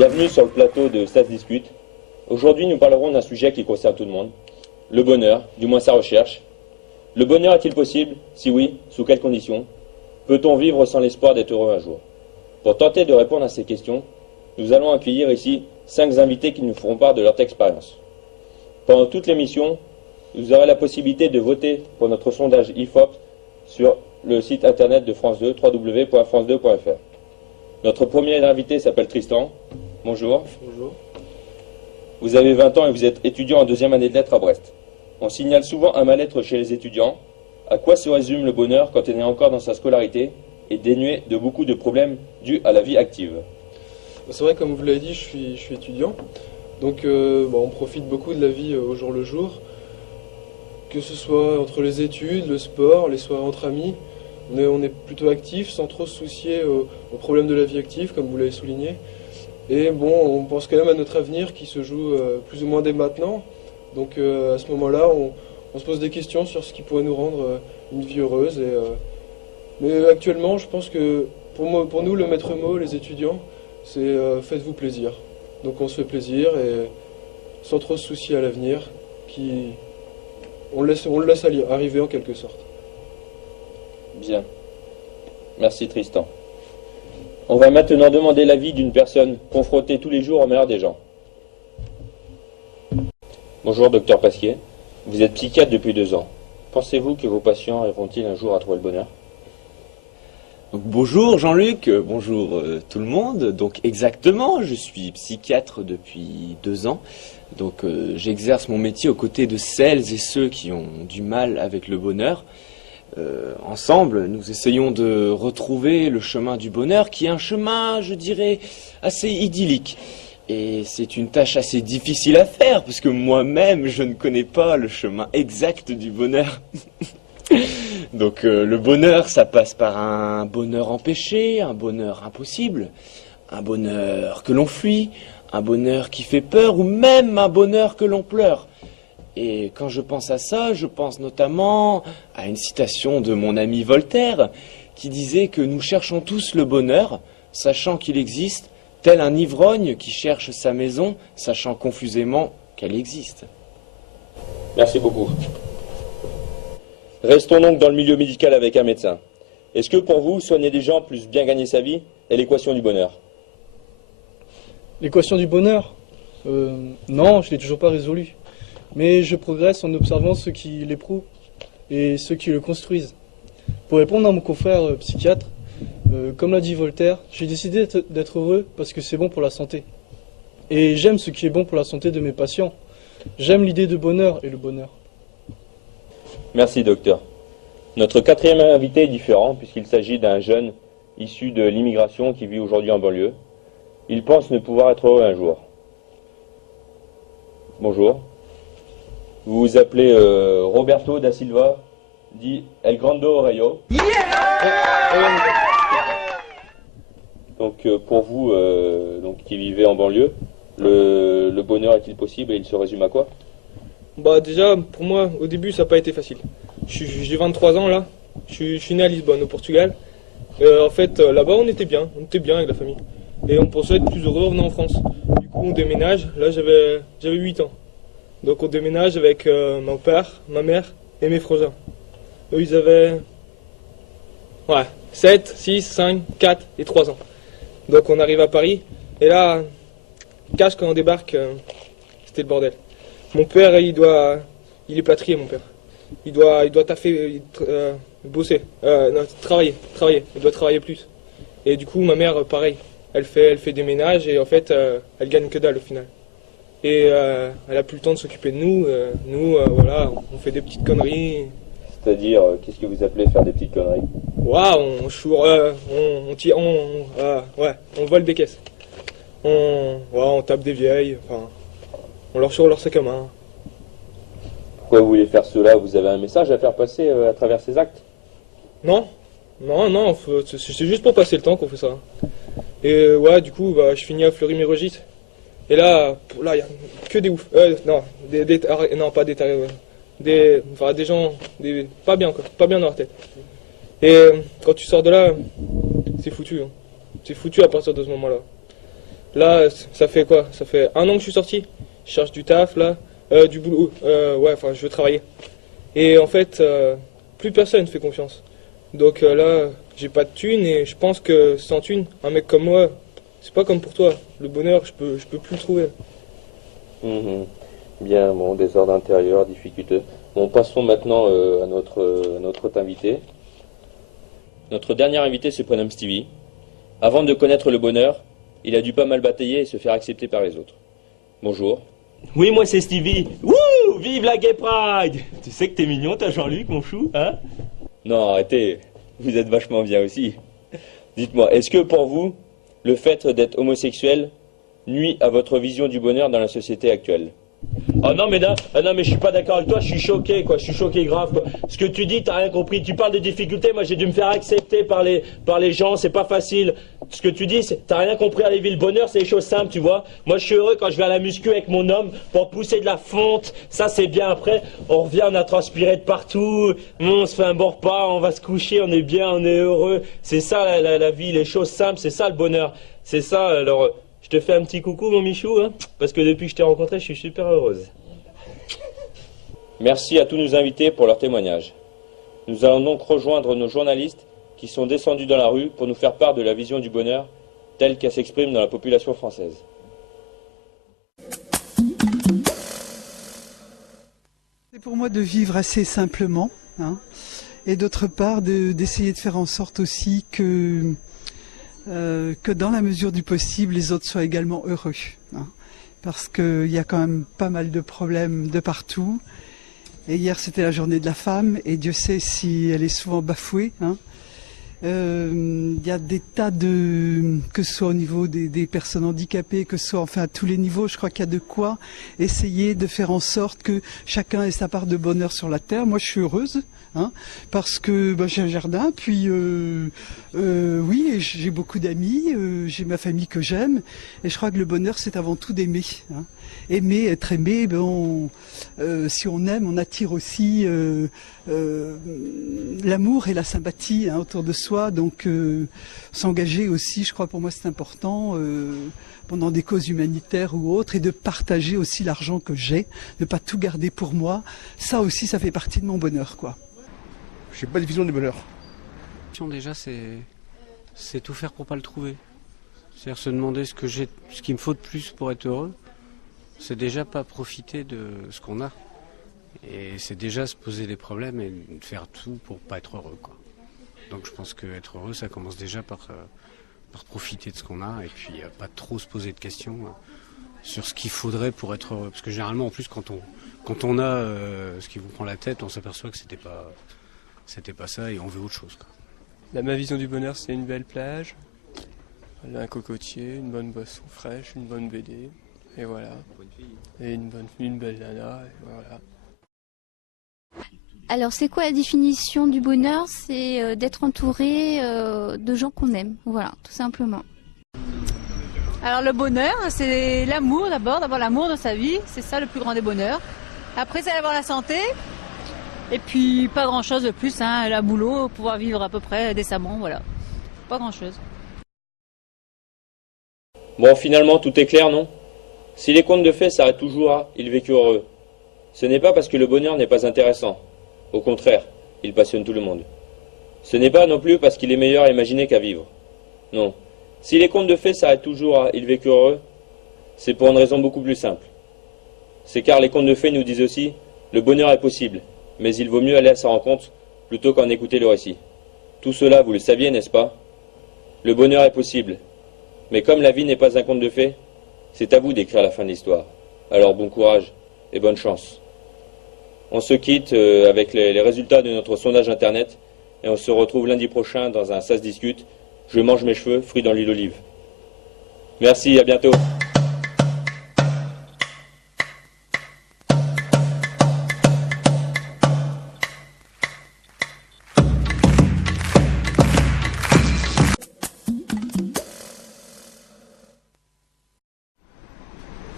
Bienvenue sur le plateau de SAS Discute. Aujourd'hui, nous parlerons d'un sujet qui concerne tout le monde. Le bonheur, du moins sa recherche. Le bonheur est-il possible? Si oui, sous quelles conditions? Peut-on vivre sans l'espoir d'être heureux un jour? Pour tenter de répondre à ces questions, nous allons accueillir ici 5 invités qui nous feront part de leur expérience. Pendant toute l'émission, vous aurez la possibilité de voter pour notre sondage IFOP sur le site internet de France 2, www.france2.fr. Notre premier invité s'appelle Tristan. Bonjour. Bonjour. Vous avez 20 ans et vous êtes étudiant en 2e année de lettres à Brest. On signale souvent un mal-être chez les étudiants. À quoi se résume le bonheur quand on est encore dans sa scolarité et dénué de beaucoup de problèmes dus à la vie active? C'est vrai, comme vous l'avez dit, je suis étudiant. Donc on profite beaucoup de la vie au jour le jour. Que ce soit entre les études, le sport, les soirées entre amis. On est plutôt actif sans trop se soucier aux problèmes de la vie active, comme vous l'avez souligné. Et bon, on pense quand même à notre avenir qui se joue plus ou moins dès maintenant. Donc à ce moment-là, on se pose des questions sur ce qui pourrait nous rendre une vie heureuse. Mais actuellement, je pense que pour nous, le maître mot, les étudiants, c'est faites-vous plaisir. Donc on se fait plaisir et sans trop se soucier à l'avenir, on le laisse arriver en quelque sorte. Bien. Merci Tristan. On va maintenant demander l'avis d'une personne confrontée tous les jours au meilleur des gens. Bonjour docteur Pasquier. Vous êtes psychiatre depuis 2 ans. Pensez-vous que vos patients arriveront-ils un jour à trouver le bonheur? Donc, bonjour Jean-Luc, bonjour tout le monde. Donc exactement, je suis psychiatre depuis 2 ans. Donc j'exerce mon métier aux côtés de celles et ceux qui ont du mal avec le bonheur. Ensemble, nous essayons de retrouver le chemin du bonheur, qui est un chemin, je dirais, assez idyllique. Et c'est une tâche assez difficile à faire, parce que moi-même, je ne connais pas le chemin exact du bonheur. Donc le bonheur, ça passe par un bonheur empêché, un bonheur impossible, un bonheur que l'on fuit, un bonheur qui fait peur, ou même un bonheur que l'on pleure. Et quand je pense à ça, je pense notamment à une citation de mon ami Voltaire, qui disait que nous cherchons tous le bonheur, sachant qu'il existe, tel un ivrogne qui cherche sa maison, sachant confusément qu'elle existe. Merci beaucoup. Restons donc dans le milieu médical avec un médecin. Est-ce que pour vous, soigner des gens plus bien gagner sa vie est l'équation du bonheur? L'équation du bonheur non, je ne l'ai toujours pas résolue. Mais je progresse en observant ceux qui l'éprouvent et ceux qui le construisent. Pour répondre à mon confrère psychiatre, comme l'a dit Voltaire, j'ai décidé d'être heureux parce que c'est bon pour la santé. Et j'aime ce qui est bon pour la santé de mes patients. J'aime l'idée de bonheur et le bonheur. Merci docteur. Notre 4e invité est différent puisqu'il s'agit d'un jeune issu de l'immigration qui vit aujourd'hui en banlieue. Il pense ne pouvoir être heureux un jour. Bonjour. Vous vous appelez Roberto da Silva, dit El Grando Rayo. Yeah. Donc pour vous, qui vivez en banlieue, le bonheur est-il possible et il se résume à quoi? Bah déjà, pour moi, au début, ça n'a pas été facile. J'ai 23 ans là, je suis né à Lisbonne, au Portugal. En fait, là-bas, on était bien avec la famille. Et on pensait être plus heureux en venant en France. Du coup, on déménage, là j'avais 8 ans. Donc on déménage avec mon père, ma mère et mes frangins. Eux, ils avaient 7, 6, 5, 4 et 3 ans. Donc on arrive à Paris, et là, cache quand on débarque, c'était le bordel. Mon père, il est plâtrier, mon père. Il doit taffer, bosser, non, travailler. Il doit travailler plus. Et du coup, ma mère, pareil, elle fait des ménages et en fait, elle gagne que dalle au final. Et elle a plus le temps de s'occuper de nous. Voilà, on fait des petites conneries. C'est-à-dire, qu'est-ce que vous appelez faire des petites conneries? On choure, on vole des caisses. On tape des vieilles, enfin, on leur choure leur sac à main. Pourquoi vous voulez faire cela? Vous avez un message à faire passer à travers ces actes? Non, c'est juste pour passer le temps qu'on fait ça. Et du coup, je finis à Fleury-Mérogis. Et là, il y a que des oufs. Non, pas des tarés. Des gens pas bien dans leur tête. Et quand tu sors de là, c'est foutu. Hein. C'est foutu à partir de ce moment-là. Là, ça fait quoi? Ça fait 1 an que je suis sorti. Je cherche du taf, là, du boulot. Ouais, enfin, je veux travailler. Et en fait, plus personne ne fait confiance. Donc là, j'ai pas de thune et je pense que sans thune, un mec comme moi, c'est pas comme pour toi. Le bonheur, je peux plus le trouver. Bien, bon, désordre intérieur, difficulté. Bon, passons maintenant à notre autre invité. Notre dernier invité se prénomme Stevie. Avant de connaître le bonheur, il a dû pas mal batailler et se faire accepter par les autres. Bonjour. Oui, moi c'est Stevie. Wouh! Vive la Gay Pride! Tu sais que t'es mignon, toi Jean-Luc, mon chou, hein? Non, arrêtez, vous êtes vachement bien aussi. Dites-moi, est-ce que pour vous, le fait d'être homosexuel nuit à votre vision du bonheur dans la société actuelle? Oh non mais là, je suis pas d'accord avec toi, je suis choqué quoi, je suis choqué grave quoi. Ce que tu dis, t'as rien compris, tu parles de difficultés, moi j'ai dû me faire accepter par les gens, c'est pas facile. Ce que tu dis, t'as rien compris à la vie, le bonheur c'est des choses simples, tu vois. Moi je suis heureux quand je vais à la muscu avec mon homme pour pousser de la fonte, ça c'est bien. Après, on revient, on a transpiré de partout, on se fait un bon repas, on va se coucher, on est bien, on est heureux. C'est ça la vie, les choses simples, c'est ça le bonheur. C'est ça, alors... Je te fais un petit coucou mon Michou, hein, parce que depuis que je t'ai rencontré, je suis super heureuse. Merci à tous nos invités pour leur témoignage. Nous allons donc rejoindre nos journalistes qui sont descendus dans la rue pour nous faire part de la vision du bonheur telle qu'elle s'exprime dans la population française. C'est pour moi de vivre assez simplement, hein, et d'autre part d'essayer de faire en sorte aussi que dans la mesure du possible, les autres soient également heureux. Hein, parce qu'il y a quand même pas mal de problèmes de partout. Et hier, c'était la journée de la femme, et Dieu sait si elle est souvent bafouée. Hein. Il y a des tas que ce soit au niveau des personnes handicapées, que ce soit enfin à tous les niveaux, je crois qu'il y a de quoi essayer de faire en sorte que chacun ait sa part de bonheur sur la terre. Moi, je suis heureuse. Hein, parce que j'ai un jardin, puis oui, j'ai beaucoup d'amis, j'ai ma famille que j'aime, et je crois que le bonheur c'est avant tout d'aimer. Hein. Aimer, être aimé, si on aime, on attire aussi l'amour et la sympathie, hein, autour de soi, donc s'engager aussi, je crois pour moi c'est important, pendant des causes humanitaires ou autres, et de partager aussi l'argent que j'ai, de ne pas tout garder pour moi, ça aussi ça fait partie de mon bonheur, quoi. J'ai pas de vision du bonheur. Déjà, c'est tout faire pour pas le trouver. C'est-à-dire se demander ce qu'il me faut de plus pour être heureux. C'est déjà pas profiter de ce qu'on a. Et c'est déjà se poser des problèmes et faire tout pour pas être heureux, quoi. Donc je pense qu'être heureux, ça commence déjà par profiter de ce qu'on a et puis pas trop se poser de questions sur ce qu'il faudrait pour être heureux. Parce que généralement, en plus, quand on a ce qui vous prend la tête, on s'aperçoit que c'était pas ça et on veut autre chose, quoi. Là, ma vision du bonheur, c'est une belle plage, un cocotier, une bonne boisson fraîche, une bonne BD, et voilà. Et une belle nana, et voilà. Alors, c'est quoi la définition du bonheur? C'est d'être entouré de gens qu'on aime, voilà, tout simplement. Alors, le bonheur, c'est l'amour d'abord, d'avoir l'amour dans sa vie, c'est ça le plus grand des bonheurs. Après, c'est d'avoir la santé. Et puis pas grand chose de plus, hein, la boulot, pouvoir vivre à peu près décemment, voilà. Pas grand chose. Bon, finalement, tout est clair, non? Si les contes de fées s'arrêtent toujours à « ils vécurent heureux », ce n'est pas parce que le bonheur n'est pas intéressant. Au contraire, il passionne tout le monde. Ce n'est pas non plus parce qu'il est meilleur à imaginer qu'à vivre. Non. Si les contes de fées s'arrêtent toujours à « ils vécurent heureux », c'est pour une raison beaucoup plus simple. C'est car les contes de fées nous disent aussi « le bonheur est possible ». Mais il vaut mieux aller à sa rencontre plutôt qu'en écouter le récit. Tout cela, vous le saviez, n'est-ce pas? Le bonheur est possible. Mais comme la vie n'est pas un conte de fées, c'est à vous d'écrire la fin de l'histoire. Alors bon courage et bonne chance. On se quitte avec les résultats de notre sondage internet et on se retrouve lundi prochain dans un Ça se discute. Je mange mes cheveux, fruits dans l'huile d'olive. Merci, à bientôt.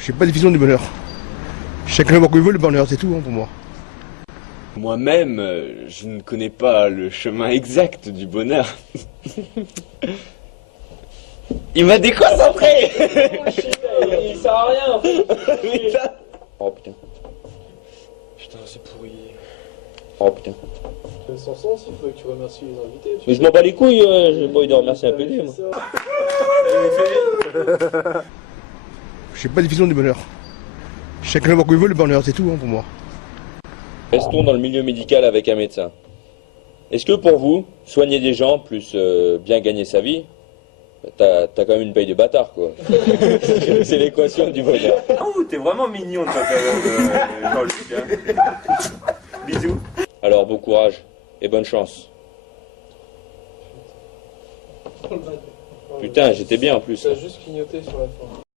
J'ai pas de vision du bonheur. Chacun voit comme il veut le bonheur, c'est tout, hein, pour moi. Moi-même, je ne connais pas le chemin exact du bonheur. Il m'a déconcentré. Il sert à rien en fait. Oh putain. Putain, c'est pourri. Oh putain. Sans sens, il faudrait que tu remercies les invités. Mais je m'en bats les couilles, j'ai pas envie de remercier un PD moi. J'ai pas de vision du bonheur. Chacun voit comme il veut le bonheur, c'est tout pour moi. Restons dans le milieu médical avec un médecin. Est-ce que pour vous, soigner des gens plus bien gagner sa vie, t'as quand même une paye de bâtard quoi. C'est l'équation du bonheur. Oh, t'es vraiment mignon toi quand même, Jean-Luc. Hein. Bisous. Alors bon courage et bonne chance. Putain, j'étais bien en plus. Ça a juste clignoté sur la fin.